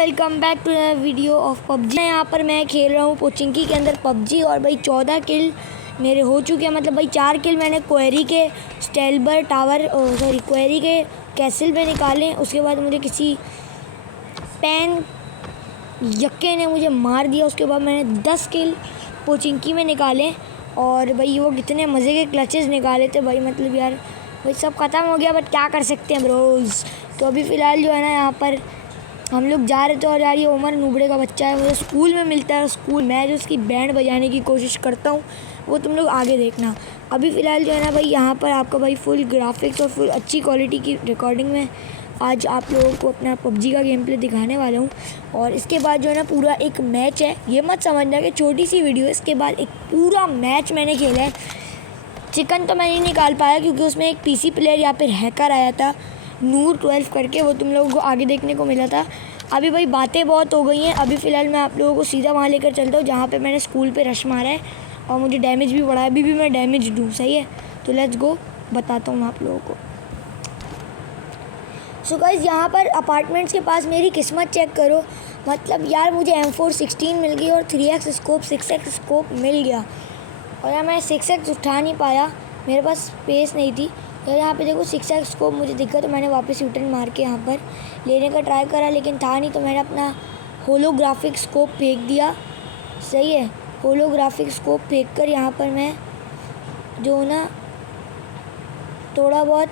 Welcome back to the video of PUBG. यहाँ पर मैं खेल रहा हूँ पोचिंकी के अंदर पबजी और भाई 14 किल मेरे हो चुके हैं। मतलब भाई 4 किल मैंने क्वेरी के स्टेलबर टावर क्वेरी के कैसल में निकाले। उसके बाद मुझे किसी पैन यक्के ने मुझे मार दिया। उसके बाद मैंने 10 किल पोचिंकी में निकाले और भाई वो कितने मज़े के क्लचेस निकाले थे भाई। मतलब यार भाई सब ख़त्म हो गया, बट क्या कर सकते हैं ब्रोज। तो अभी फ़िलहाल जो है ना यहाँ पर हम लोग जा रहे थे और यार ये उमर नुबड़े का बच्चा है, मुझे स्कूल में मिलता है। स्कूल मैं जो उसकी बैंड बजाने की कोशिश करता हूँ वो तुम लोग आगे देखना। अभी फ़िलहाल जो है ना भाई यहाँ पर आपका भाई फुल ग्राफिक्स और फुल अच्छी क्वालिटी की रिकॉर्डिंग में आज आप लोगों को अपना पबजी का गेम प्ले दिखाने वाला हूँ। और इसके बाद जो है ना पूरा एक मैच है, ये मत समझना कि छोटी सी वीडियो है। इसके बाद एक पूरा मैच मैंने खेला है। चिकन तो मैं नहीं निकाल पाया क्योंकि उसमें एक पीसी प्लेयर या फिर हैकर आया था नूर 12 करके, वो तुम लोगों को आगे देखने को मिला था। अभी भाई बातें बहुत हो गई हैं। अभी फ़िलहाल मैं आप लोगों को सीधा वहाँ लेकर चलता हूँ जहाँ पे मैंने स्कूल पे रश मारा है और मुझे डैमेज भी पड़ा है। अभी भी मैं डैमेज दूँ, सही है। तो लेट्स गो, बताता हूँ मैं आप लोगों को। सो गाइस यहाँ पर अपार्टमेंट्स के पास मेरी किस्मत चेक करो। मतलब यार मुझे M416 मिल गई और 3x स्कोप 6x स्कोप मिल गया। और यार मैं 6x उठा नहीं पाया, मेरे पास स्पेस नहीं थी। यार यहाँ पे देखो 6x स्कोप मुझे दिखा तो मैंने वापस यूटर्न मार के यहाँ पर लेने का ट्राई करा, लेकिन था नहीं। तो मैंने अपना होलोग्राफिक स्कोप फेंक दिया, सही है। होलोग्राफिक स्कोप फेंक कर यहाँ पर मैं जो ना थोड़ा बहुत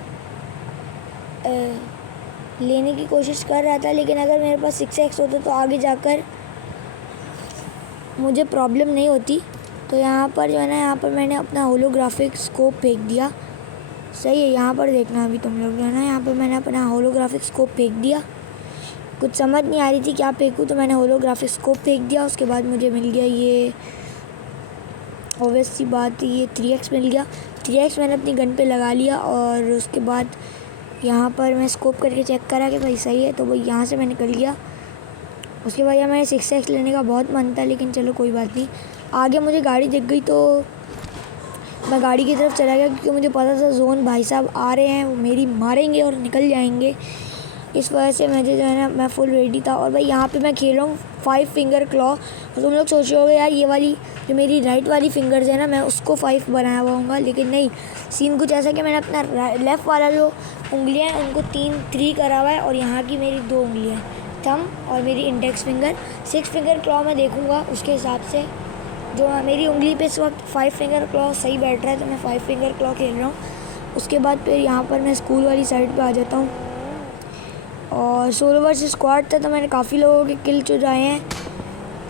लेने की कोशिश कर रहा था, लेकिन अगर मेरे पास 6x होता तो आगे जाकर मुझे प्रॉब्लम नहीं होती। तो यहाँ पर जो है ना यहाँ पर मैंने अपना होलोग्राफिक स्कोप फेंक दिया, सही है। यहाँ पर देखना अभी तुम लोग जो है ना, यहाँ पर मैंने अपना होलोग्राफिक स्कोप फेंक दिया। कुछ समझ नहीं आ रही थी क्या फेंकूँ, तो मैंने होलोग्राफिक स्कोप फेंक दिया। उसके बाद मुझे मिल गया ये, ऑब्वियस सी बात है, ये 3x मिल गया। 3x मैंने अपनी गन पे लगा लिया और उसके बाद यहाँ पर मैं स्कोप करके चेक करा कि भाई सही है, तो भाई यहाँ से मैं निकल गया। उसके बाद यार मैंने 6x लेने का बहुत मन था, लेकिन चलो कोई बात नहीं। आगे मुझे गाड़ी दिख गई तो मैं गाड़ी की तरफ चला गया क्योंकि मुझे पता था जोन भाई साहब आ रहे हैं, वो मेरी मारेंगे और निकल जाएंगे। इस वजह से मुझे जो है ना मैं फुल रेडी था। और भाई यहाँ पे मैं खेल रहा हूँ 5 फिंगर क्लॉ। और तुम लोग सोच रहे होगे यार ये वाली जो मेरी राइट वाली फिंगर्स है ना मैं उसको 5 बनाया हुआ हूँगा, लेकिन नहीं। सीन कुछ ऐसा कि मैंने अपना लेफ़्ट वाला जो उंगलियाँ हैं उनको 3 करा हुआ है और यहाँ की मेरी 2 उंगलियाँ, थंब और मेरी इंडेक्स फिंगर। 6 फिंगर क्लॉ मैं देखूँगा उसके हिसाब से। जो मेरी उंगली पे इस वक्त 5 फिंगर क्लॉ सही बैठ रहा है, तो मैं 5 फिंगर क्लॉ खेल रहा हूँ। उसके बाद फिर यहाँ पर मैं स्कूल वाली साइड पे आ जाता हूँ और सोलो वर्सेस स्क्वाड था, तो मैंने काफ़ी लोगों के किल चुराए हैं।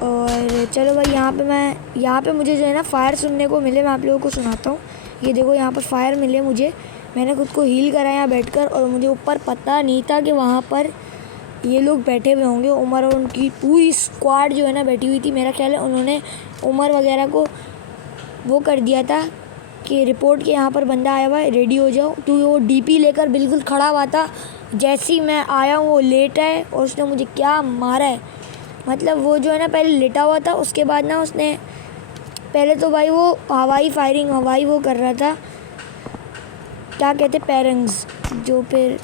और चलो भाई यहाँ पे मुझे जो है ना फायर सुनने को मिले, मैं आप लोगों को सुनाता हूँ। ये देखो यहाँ पर फायर मिले मुझे, मैंने खुद को हील करा यहाँ बैठकर। और मुझे ऊपर पता नहीं था कि वहाँ पर ये लोग बैठे हुए होंगे। उमर और उनकी पूरी स्क्वाड जो है ना बैठी हुई थी। मेरा ख्याल है उन्होंने उमर वगैरह को वो कर दिया था कि रिपोर्ट के यहाँ पर बंदा आया हुआ है, रेडी हो जाओ। तो वो डीपी लेकर बिल्कुल खड़ा हुआ था। जैसे ही मैं आया हूँ वो लेटा है और उसने मुझे क्या मारा है। मतलब वो जो है ना पहले लेटा हुआ था, उसके बाद ना उसने पहले तो भाई वो हवाई फायरिंग वो कर रहा था, क्या कहते पैरंग्स, जो फिर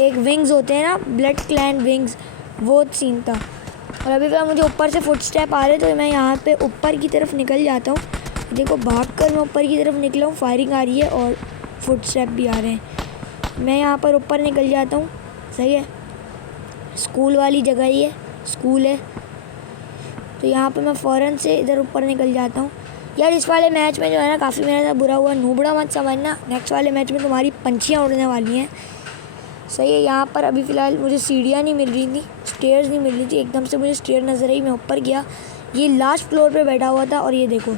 एक विंग्स होते हैं ना, ब्लड क्लैन विंग्स, वो सीन था। और अभी फिर मुझे ऊपर से फुटस्टेप आ रहे, तो मैं यहाँ पे ऊपर की तरफ निकल जाता हूँ। देखो भागकर मैं ऊपर की तरफ निकला हूँ, फायरिंग आ रही है और फुटस्टेप भी आ रहे हैं। मैं यहाँ पर ऊपर निकल जाता हूँ, सही है। स्कूल वाली जगह ही है, स्कूल है, तो यहाँ पर मैं फ़ौरन से इधर ऊपर निकल जाता हूँ। यार इस वाले मैच में जो है ना काफ़ी मेरा साथ बुरा हुआ, नूबड़ा मत समझना। नेक्स्ट वाले मैच में तुम्हारी पंछियाँ उड़ने वाली हैं, सही है। यहाँ पर अभी फ़िलहाल मुझे सीढ़ियाँ नहीं मिल रही थी, स्टेयर्स नहीं मिल रही थी। एकदम से मुझे स्टेयर नज़र आई, मैं ऊपर गया। ये लास्ट फ्लोर पे बैठा हुआ था और ये देखो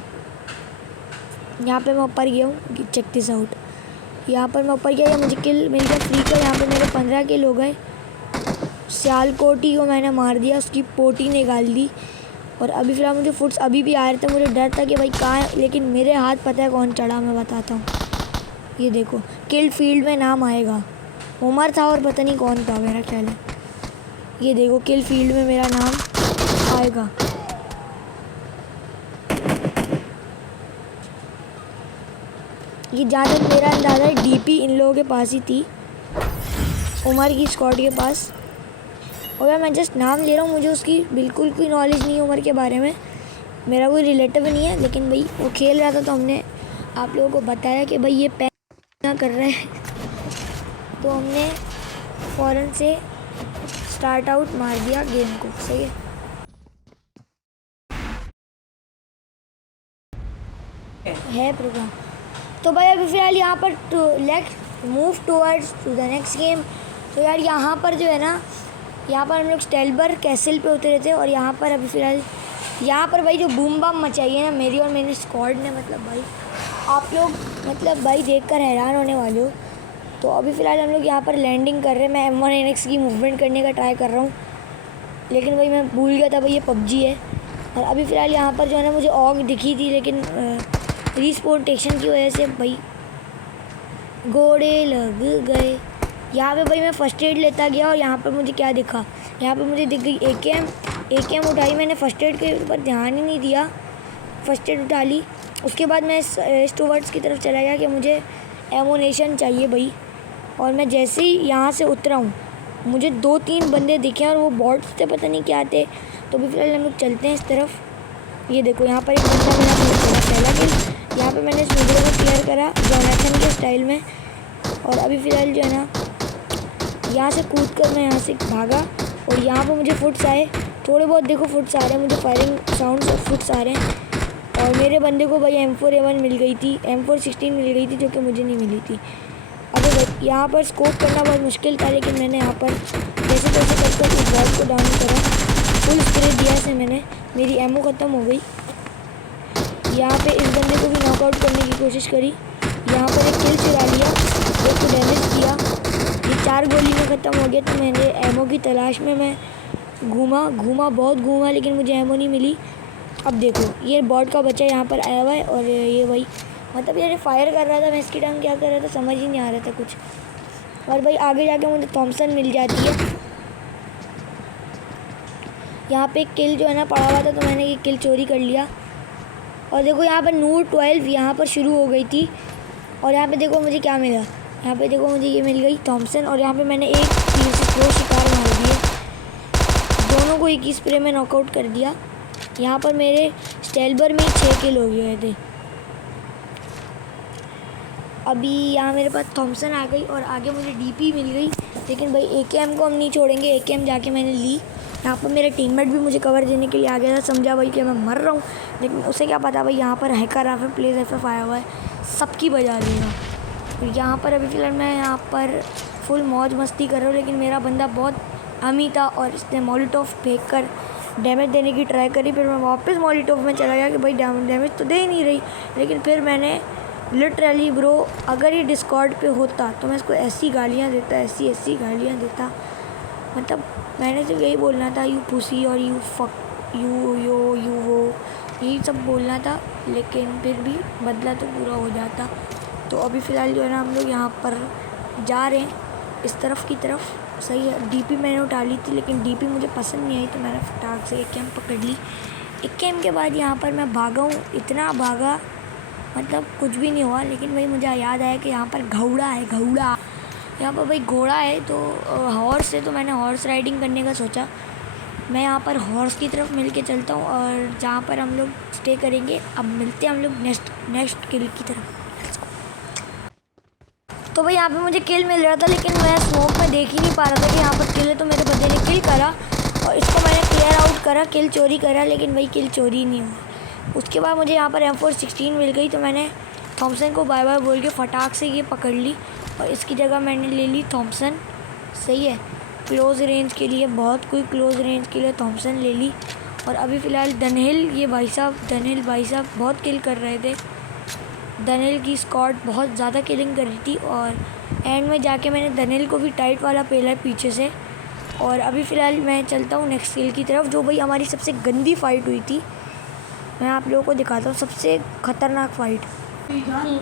यहाँ पे मैं ऊपर गया हूँ, चेक दिस आउट। यहाँ पर मैं ऊपर गया, या मुझे किल मिल गया फ्री का। यहाँ पे मेरे 15 किल हो गए। सियालकोटी को मैंने मार दिया, उसकी पोटी निकाल दी। और अभी फ़िलहाल मुझे फुट्स अभी भी आ रहे थे, मुझे डर था कि भाई कहाँ है, लेकिन मेरे हाथ पता है कौन चढ़ा, मैं बताता हूँ। ये देखो किल फील्ड में नाम आएगा, उमर था और पता नहीं कौन था, मेरा ख्याल है। ये देखो किल फील्ड में मेरा नाम आएगा। ये जहाँ तक मेरा अंदाज़ा है डीपी इन लोगों के पास ही थी, उमर की स्क्वाड के पास। और यार मैं जस्ट नाम ले रहा हूँ, मुझे उसकी बिल्कुल कोई नॉलेज नहीं है उमर के बारे में, मेरा कोई रिलेटिव नहीं है, लेकिन भाई वो खेल रहा था तो हमने आप लोगों को बताया कि भाई ये पैन कर रहा है तो हमने फ़ौरन से स्टार्ट आउट मार दिया गेम को। सही है प्रोग्राम। तो भाई अभी फ़िलहाल यहाँ पर let's move towards to the next game. तो यार यहाँ पर जो है ना, यहाँ पर हम लोग स्टेलबर कैसल पे उतरे थे और यहाँ पर अभी फ़िलहाल यहाँ पर भाई जो बूम बम मचाई है ना मेरी और मेरी स्क्वाड ने, मतलब भाई आप लोग मतलब भाई देखकर हैरान होने वाले हो। तो अभी फ़िलहाल हम लोग यहाँ पर लैंडिंग कर रहे हैं। मैं M1NX की मूवमेंट करने का ट्राई कर रहा हूँ, लेकिन भाई मैं भूल गया था भाई ये PUBG है। और अभी फ़िलहाल यहाँ पर जो है ना मुझे ऑग दिखी थी, लेकिन रिस्पोर्टेशन की वजह से भाई घोड़े लग गए। यहाँ पे भाई मैं फ़र्स्ट एड लेता गया और यहाँ पर मुझे क्या दिखा, यहाँ पे मुझे दिख गई AKM उठाई। मैंने फ़र्स्ट एड के ऊपर ध्यान ही नहीं दिया, फ़र्स्ट एड उठा ली। उसके बाद मैं स्टूवर्ड्स की तरफ चला गया कि मुझे एमोनेशन चाहिए भाई। और मैं जैसे ही यहाँ से उतरा हूँ मुझे 2-3 बंदे दिखे और वो बॉट्स थे, पता नहीं क्या थे। तो अभी फ़िलहाल हम लोग चलते हैं इस तरफ। ये देखो यहाँ पर एक बंदा मेरा पहला किल, यहाँ पे मैंने इस वीडियो को क्लियर करा जोनाथन के स्टाइल में। और अभी फ़िलहाल जो है ना यहाँ से कूद कर मैं यहाँ से भागा और यहाँ पर मुझे फुट्स आए थोड़े बहुत, देखो फुट्स आ रहे हैं मुझे, फायरिंग साउंड और फुट्स आ रहे हैं। और मेरे बंदे को भाई M4A1 मिल गई थी, M416 मिल गई थी जो कि मुझे नहीं मिली थी। अभी यहाँ पर स्कोप करना बहुत मुश्किल था, लेकिन मैंने यहाँ पर जैसे तैसे करके उस बॉल को डाउन करा, फुल स्प्रे दिया से मैंने, मेरी एमओ ख़त्म हो गई। यहाँ पे इस बंदे को भी नॉकआउट करने की कोशिश करी, यहाँ पर एक किल चुरा लिया, एक को डैमेज किया। ये 4 गोली में ख़त्म हो गया। तो मैंने एमओ की तलाश में मैं बहुत घूमा, लेकिन मुझे एमओ नहीं मिली। अब देखो ये बॉट का बच्चा यहाँ पर आया हुआ है और ये भाई मतलब यार फायर कर रहा था, मैं इसकी टाइम क्या कर रहा था समझ ही नहीं आ रहा था कुछ। और भाई आगे जाके मुझे थॉमसन मिल जाती है। यहाँ पे किल जो है ना पड़ा हुआ था तो मैंने ये किल चोरी कर लिया। और देखो यहाँ पर नूर 12 यहाँ पर शुरू हो गई थी। और यहाँ पे देखो मुझे क्या मिला, यहाँ पे देखो मुझे ये मिल गई थॉमसन। और यहाँ पे मैंने एक तीर से 2 शिकार मार दिए, दोनों को एक ही स्प्रे में नॉकआउट कर दिया। यहाँ पर मेरे स्टेलबर में 6 किल हो गए थे। अभी यहाँ मेरे पास थॉमसन आ गई और आगे मुझे डीपी मिल गई, लेकिन भाई AKM को हम नहीं छोड़ेंगे। AKM जाके मैंने ली। यहाँ पर मेरे टीममेट भी मुझे कवर देने के लिए आ गया था, समझा भाई कि मैं मर रहा हूँ, लेकिन उसे क्या पता भाई यहाँ पर हैकर आफर प्लेज FF आया हुआ है, सबकी बजा देगा। यहाँ पर अभी फ़िलहाल मैं यहाँ पर फुल मौज मस्ती कर रहा हूँ, लेकिन मेरा बंदा बहुत अमी था और इसने मोलिटोव फेंक कर डैमेज देने की ट्राई करी। फिर मैं वापस मोलिटोव में चला गया कि भाई डैमेज तो दे ही नहीं रही, लेकिन फिर मैंने लिटरली ब्रो अगर ये डिस्कॉर्ड पे होता तो मैं इसको ऐसी गालियाँ देता, ऐसी गालियाँ देता। मतलब मैंने सिर्फ यही बोलना था, यू पुसी और यू फक यू वो, यही सब बोलना था, लेकिन फिर भी बदला तो पूरा हो जाता। तो अभी फ़िलहाल जो है ना हम लोग यहाँ पर जा रहे हैं इस तरफ की तरफ। सही है, डीपी मैंने उठा ली थी, लेकिन डीपी मुझे पसंद नहीं आई तो मैंने फटाक से AKM पकड़ ली। AKM के बाद यहाँ पर मैं भागा हूँ, इतना भागा मतलब कुछ भी नहीं हुआ। लेकिन भाई मुझे याद आया कि यहाँ पर घोड़ा है, यहाँ पर भाई घोड़ा है तो हॉर्स है, तो मैंने हॉर्स राइडिंग करने का सोचा। मैं यहाँ पर हॉर्स की तरफ मिल के चलता हूँ और जहाँ पर हम लोग स्टे करेंगे। अब मिलते हैं हम लोग नेक्स्ट किल की तरफ। तो भाई यहाँ पे मुझे किल मिल रहा था, लेकिन मैं स्मोक में देख ही नहीं पा रहा था कि यहाँ पर किल है। तो मेरे बंदे ने किल करा और इसको मैंने क्लियर आउट करा, किल चोरी करा, लेकिन भाई किल चोरी नहीं हुआ। उसके बाद मुझे यहाँ पर M416 मिल गई, तो मैंने थॉमसन को बाय बाय बोल के फटाक से ये पकड़ ली और इसकी जगह मैंने ले ली थॉमसन। सही है, क्लोज़ रेंज के लिए, बहुत कोई क्लोज़ रेंज के लिए थॉमसन ले ली। और अभी फ़िलहाल दनहिल भाई साहब बहुत किल कर रहे थे। दनहिल की स्क्वाड बहुत ज़्यादा किलिंग कर रही थी और एंड में जाके मैंने दनहिल को भी टाइट वाला पेला है पीछे से। और अभी फ़िलहाल मैं चलता हूँ नेक्स्ट किल की तरफ, जो भाई हमारी सबसे गंदी फाइट हुई थी। मैं आप लोगों को दिखाता हूँ सबसे ख़तरनाक फाइट।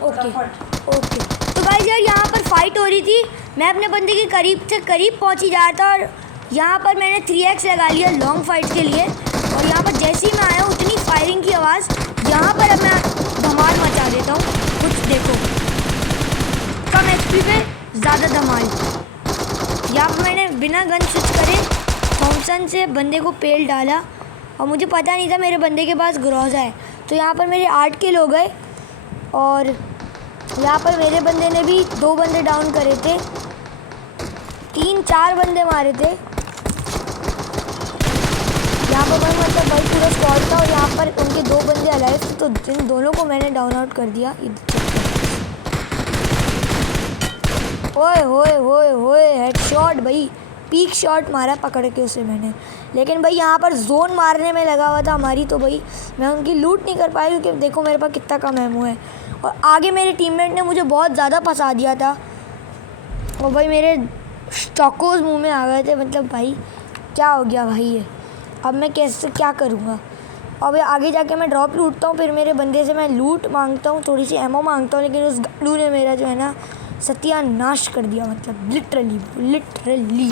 ओके तो गाइस यार यहाँ पर फाइट हो रही थी, मैं अपने बंदे के करीब से करीब पहुँची जा रहा था और यहाँ पर मैंने 3x लगा लिया लॉन्ग फाइट के लिए। और यहाँ पर जैसे ही मैं आया हूँ उतनी फायरिंग की आवाज़, यहाँ पर अब मैं धमाल मचा देता हूँ। कुछ देखो, कम HP पे ज़्यादा धमाल। यहाँ पर मैंने बिना गन स्विच करे थॉमसन से बंदे को पेल डाला और मुझे पता नहीं था मेरे बंदे के पास ग्रोजा है। तो यहाँ पर मेरे 8 किल हो गए और यहाँ पर मेरे बंदे ने भी 2 बंदे डाउन करे थे, 3-4 बंदे मारे थे। यहाँ पर मैं मतलब भाई पूरा स्क्वाड था और यहाँ पर उनके 2 बंदे अलाइव थे, तो जिन दोनों को मैंने डाउन आउट कर दिया। ओए होए होए होए हेडशॉट भाई, पीक शॉट मारा पकड़ के उसे मैंने। लेकिन भाई यहाँ पर जोन मारने में लगा हुआ था हमारी, तो भाई मैं उनकी लूट नहीं कर पाई क्योंकि देखो मेरे पास कितना कम एमो है। और आगे मेरे टीममेट ने मुझे बहुत ज़्यादा फंसा दिया था और भाई मेरे चौकोस मुंह में आ गए थे। मतलब भाई क्या हो गया भाई ये, अब मैं कैसे क्या करूँगा। अब आगे जाके मैं ड्रॉप लूटता हूँ, फिर मेरे बंदे से मैं लूट मांगता हूँ, थोड़ी सी एमो मांगता हूँ, लेकिन उस गड्ढू ने मेरा जो है ना सत्यानाश कर दिया। मतलब लिटरली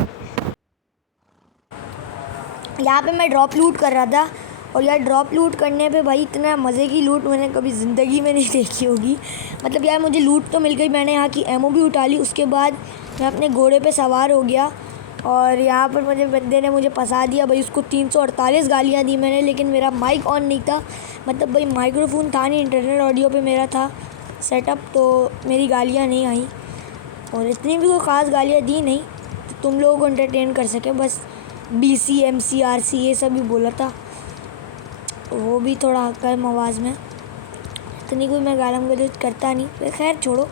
यहाँ पे मैं ड्रॉप लूट कर रहा था और यार ड्रॉप लूट करने पे भाई इतना मज़े की लूट मैंने कभी ज़िंदगी में नहीं देखी होगी। मतलब यार मुझे लूट तो मिल गई, मैंने यहाँ की एमो भी उठा ली। उसके बाद मैं अपने घोड़े पे सवार हो गया और यहाँ पर मुझे बंदे ने मुझे फंसा दिया भाई। उसको 348 गालियाँ दी मैंने, लेकिन मेरा माइक ऑन नहीं था। मतलब भाई माइक्रोफोन था नहीं, इंटरनेट ऑडियो पे मेरा था सेटअप, तो मेरी गालियाँ नहीं आई और इतनी भी कोई ख़ास गालियाँ दी नहीं तो तुम लोगों को एंटरटेन कर सके। बस BC MC RC ये सब भी बोला था, वो भी थोड़ा कम आवाज़ में, इतनी कोई मैं गालम गलौज करता नहीं। खैर छोड़ो,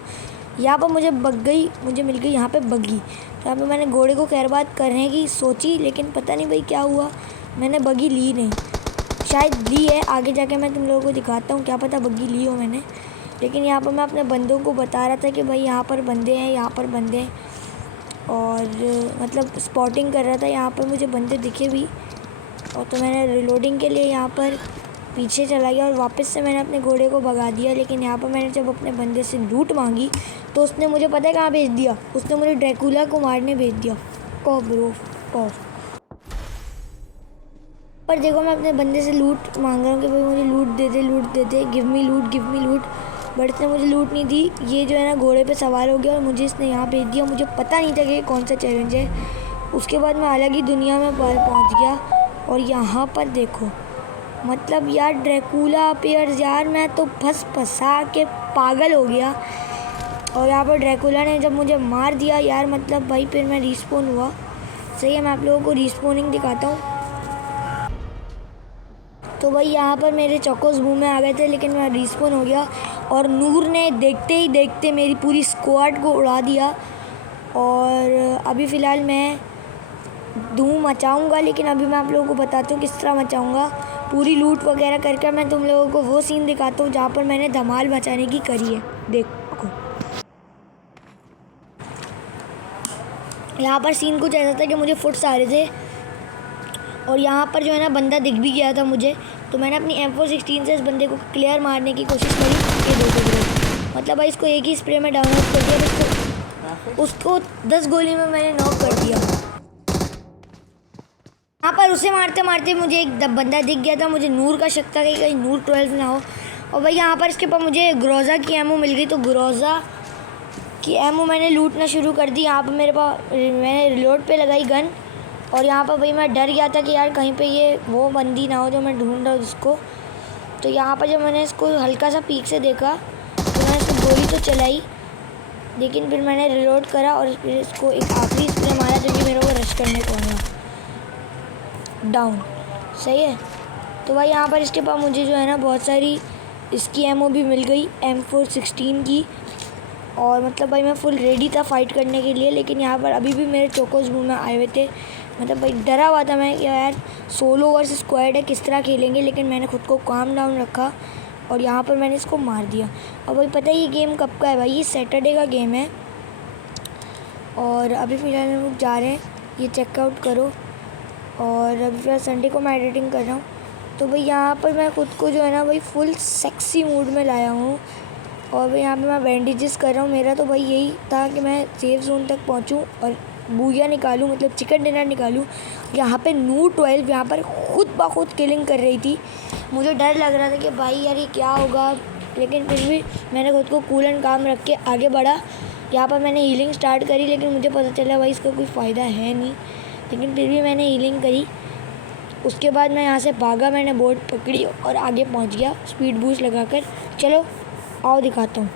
यहाँ पर मुझे मिल गई यहाँ पे बग्गी। तो यहाँ पे मैंने घोड़े को खैरबाद करने की सोची, लेकिन पता नहीं भाई क्या हुआ, मैंने बग्गी ली नहीं। शायद ली है, आगे जाके मैं तुम लोगों को दिखाता हूँ, क्या पता बग्गी ली हो मैंने। लेकिन यहाँ पर मैं अपने बंदों को बता रहा था कि भाई यहाँ पर बंदे हैं, यहाँ पर बंदे हैं, और मतलब स्पॉटिंग कर रहा था। यहाँ पर मुझे बंदे दिखे भी और तो मैंने रिलोडिंग के लिए यहाँ पर पीछे चला गया और वापस से मैंने अपने घोड़े को भगा दिया। लेकिन यहाँ पर मैंने जब अपने बंदे से लूट मांगी तो उसने मुझे पता है कहाँ भेज दिया, उसने मुझे ड्रैकुला को मारने भेज दिया। ब्रो पर देखो मैं अपने बंदे से लूट मांग रहा हूँ कि भाई मुझे लूट दे दे, गिव मी लूट, बट इसने मुझे लूट नहीं दी। ये जो है ना घोड़े पे सवार हो गया और मुझे इसने यहाँ भेज दिया। मुझे पता नहीं था कि कौन सा चैलेंज है। उसके बाद मैं अलग ही दुनिया में पहुँच गया और यहाँ पर देखो मतलब यार ड्रैकुला पेयर्स, यार मैं तो फंसा के पागल हो गया। और यहाँ पर ड्रैकुला ने जब मुझे मार दिया यार, मतलब भाई फिर मैं रिस्पॉन हुआ। सही है, मैं आप लोगों को रिस्पॉनिंग दिखाता हूँ। तो भाई यहाँ पर मेरे चौकोस मुँह में आ गए थे, लेकिन मैं रिस्पॉन हो गया और नूर ने देखते ही देखते मेरी पूरी स्क्वाड को उड़ा दिया। और अभी फ़िलहाल मैं धूम मचाऊँगा, लेकिन अभी मैं आप लोगों को बताता हूँ किस तरह मचाऊँगा। पूरी लूट वगैरह करके मैं तुम लोगों को वो सीन दिखाता हूँ जहाँ पर मैंने धमाल मचाने की करी है। देखो यहाँ पर सीन कुछ ऐसा था कि मुझे फुट्स आ रहे थे और यहाँ पर जो है ना बंदा दिख भी गया था मुझे, तो मैंने अपनी M416 से इस बंदे को क्लियर मारने की कोशिश करी। ये देखो मतलब भाई इसको एक ही स्प्रे में डाउन कर दिया, उसको 10 गोली में मैंने नॉक कर दिया। यहाँ पर उसे मारते मारते मुझे एक बंदा दिख गया था, मुझे नूर का शक था कि कहीं नूर 12 ना हो। और भाई यहाँ पर इसके पास मुझे ग्रोजा की एमो मिल गई, तो ग्रोजा की एमो मैंने लूटना शुरू कर दी। यहाँ पर मेरे पास मैंने रिलोड पे लगाई गन और यहाँ पर भाई मैं डर गया था कि यार कहीं पे ये वो बंदी ना हो जो मैं ढूंढ रहा हूँ जिसको। तो यहाँ पर जब मैंने इसको हल्का सा पीक से देखा तो मैंने इसको गोली तो चलाई, लेकिन फिर मैंने रिलोड करा और फिर इसको एक आखिरी स्प्रे मारा जो कि मेरे को रश करने को आया डाउन। सही है, तो भाई यहाँ पर इसके पास मुझे जो है ना बहुत सारी इसकी एमओ भी मिल गई M416 की, और मतलब भाई मैं फुल रेडी था फाइट करने के लिए। लेकिन यहाँ पर अभी भी मेरे चोकोस मुँह में आए हुए थे, मतलब भाई डरा हुआ था मैं यार सोलो वर्सेस स्क्वाड है किस तरह खेलेंगे। लेकिन मैंने खुद को काम डाउन रखा और यहाँ पर मैंने इसको मार दिया। और भाई पता है ये गेम कब का है भाई, ये सैटरडे का गेम है और अभी फ़िलहाल हम लोग जा रहे हैं, ये चेकआउट करो। और अभी फिलहाल संडे को मैं एडिटिंग कर रहा हूँ, तो भाई यहाँ पर मैं खुद को जो है ना भाई फुल सेक्सी मूड में लाया हूँ। और भाई यहाँ पे मैं बैंडेजेस कर रहा हूँ। मेरा तो भाई यही था कि मैं सेफ जोन तक पहुँचूँ और बूया निकालूँ, मतलब चिकन डिनर निकालूँ। यहाँ पे नूर 12 यहाँ पर खुद ब खुद किलिंग कर रही थी। मुझे डर लग रहा था कि भाई यार ये क्या होगा, लेकिन फिर भी मैंने खुद को कूल एंड काम रख के आगे बढ़ा। यहाँ पर मैंने हीलिंग स्टार्ट करी, लेकिन मुझे पता चला भाई इसका कोई फ़ायदा है नहीं। लेकिन फिर भी मैंने हीलिंग करी। उसके बाद मैं यहाँ से भागा, मैंने बोट पकड़ी और आगे पहुँच गया स्पीड बूस्ट लगाकर। चलो आओ दिखाता हूँ।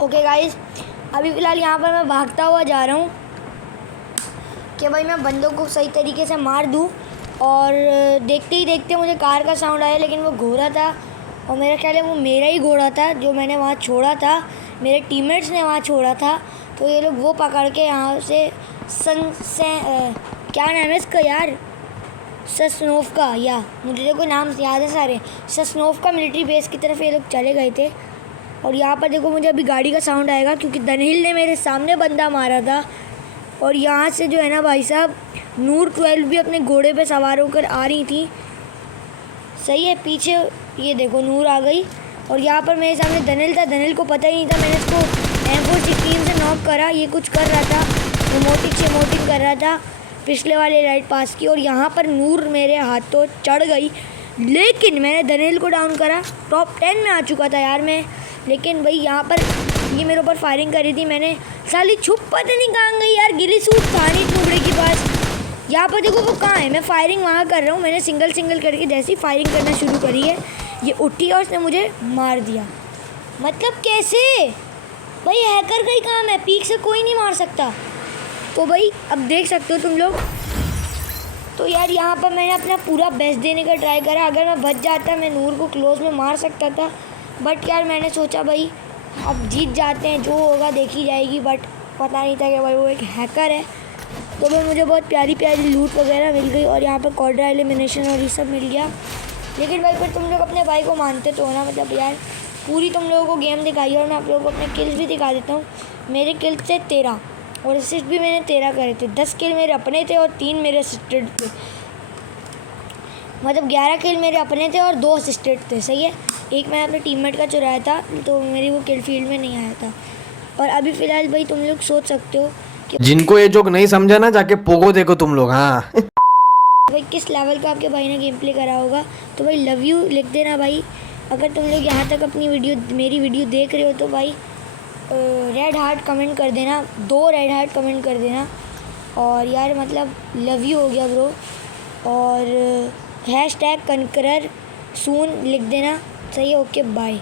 ओके गाइस, अभी फ़िलहाल यहाँ पर मैं भागता हुआ जा रहा हूँ कि भाई मैं बंदों को सही तरीके से मार दूँ। और देखते ही देखते मुझे कार का साउंड आया, लेकिन वो घोड़ा था और मेरा ख्याल है वो मेरा ही घोड़ा था जो मैंने वहाँ छोड़ा था, मेरे टीममेट्स ने वहाँ छोड़ा था। तो ये लोग वो पकड़ के यहाँ से क्या नाम है इसका यार, सस्नोफ्का, या मुझे देखो नाम याद है सारे, सस्नोफ्का मिलिट्री बेस की तरफ ये लोग चले गए थे। और यहाँ पर देखो मुझे अभी गाड़ी का साउंड आएगा क्योंकि दनहिल ने मेरे सामने बंदा मारा था। और यहाँ से जो है ना भाई साहब, नूर 12 भी अपने घोड़े पे सवार होकर आ रही थी। सही है, पीछे ये देखो नूर आ गई। और यहाँ पर मेरे सामने दनहिल था, दनहिल को पता ही नहीं था मैंने इसको M416 से नॉक करा। ये कुछ कर रहा था, रिमोटिंग कर रहा था पिछले वाले राइड पास की। और यहाँ पर नूर मेरे हाथों चढ़ गई, लेकिन मैंने दनहिल को डाउन करा। टॉप 10 में आ चुका था यार मैं। लेकिन भाई यहाँ पर ये मेरे ऊपर फायरिंग करी थी, मैंने साली छुप पता नहीं कहाँ गई यार, गिली सूट था नहीं टुकड़े के पास। यहाँ पर देखो वो कहाँ है, मैं फायरिंग वहाँ कर रहा हूँ। मैंने सिंगल करके जैसी फायरिंग करना शुरू करी है, ये उठी और उसने मुझे मार दिया। मतलब कैसे भाई, हैकर का ही काम है, पीक से कोई नहीं मार सकता। तो भाई अब देख सकते हो तुम लोग। तो यार यहाँ पर मैंने अपना पूरा बेस्ट देने का ट्राई करा। अगर मैं बच जाता मैं नूर को क्लोज में मार सकता था, बट यार मैंने सोचा भाई अब जीत जाते हैं, जो होगा देखी जाएगी। बट पता नहीं था कि भाई वो एक हैकर है। तो भाई मुझे बहुत प्यारी लूट वगैरह मिल गई और यहाँ पर क्वाड्रा एलिमिनेशन और ये सब मिल गया। लेकिन भाई फिर तुम लोग अपने भाई को मानते तो हो ना, मतलब यार पूरी तुम लोगों को गेम दिखाई है। और मैं आप लोगों को अपने किल्स भी दिखा देता हूँ। मेरे किल्स थे 13 और असिस्ट भी मैंने 13 करे थे। 10 किल मेरे अपने थे और 3 मेरे असिस्टेड थे, मतलब 11 किल मेरे अपने थे और 2 असिस्टेड थे। सही है, एक मैं अपने टीममेट का चुराया था, तो मेरी वो किल फील्ड में नहीं आया था। और अभी फ़िलहाल भाई तुम लोग सोच सकते हो कि जिनको ये जोक नहीं समझा ना, जाके पोगो देखो तुम लोग। हाँ भाई किस लेवल का आपके भाई ने गेम प्ले करा होगा। तो भाई लव यू लिख देना भाई। अगर तुम लोग यहाँ तक मेरी वीडियो देख रहे हो तो भाई रेड हार्ट कमेंट कर देना, 2 रेड हार्ट कमेंट कर देना। और यार मतलब लव यू हो गया ब्रो। और #कनकरर सून लिख देना। सही है, ओके बाय।